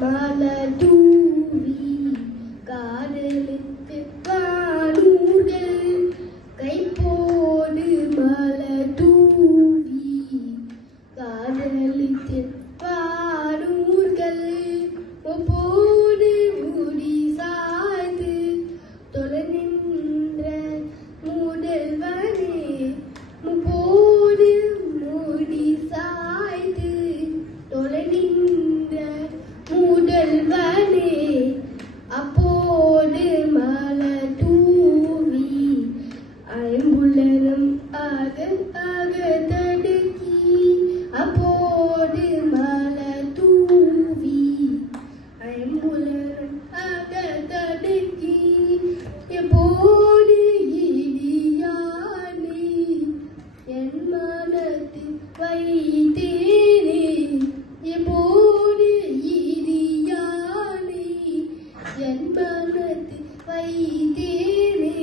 மலர் தூவி காதலித்து வானூர்கள் கைப்போடு மலர் தூவி காதலித்து வானூர்கள் ஒப்போடு முடி சாய்ந்து தொலை நின்ற முதல்வனே முப்போடு முடி சாய்ந்து தொலை நின்ற முதல்வனே அப்போது மலர் தூவி ஐம்புலனும் ஆக தடுக்கி அப்போது மலர் தூவி ஐம்புலனும் ஆக தடுக்கி எப்போது இடியானே என் மனத்தில் வைத்தேனே எப்போது இடியானே என் மனத்தில் வைத்தேனே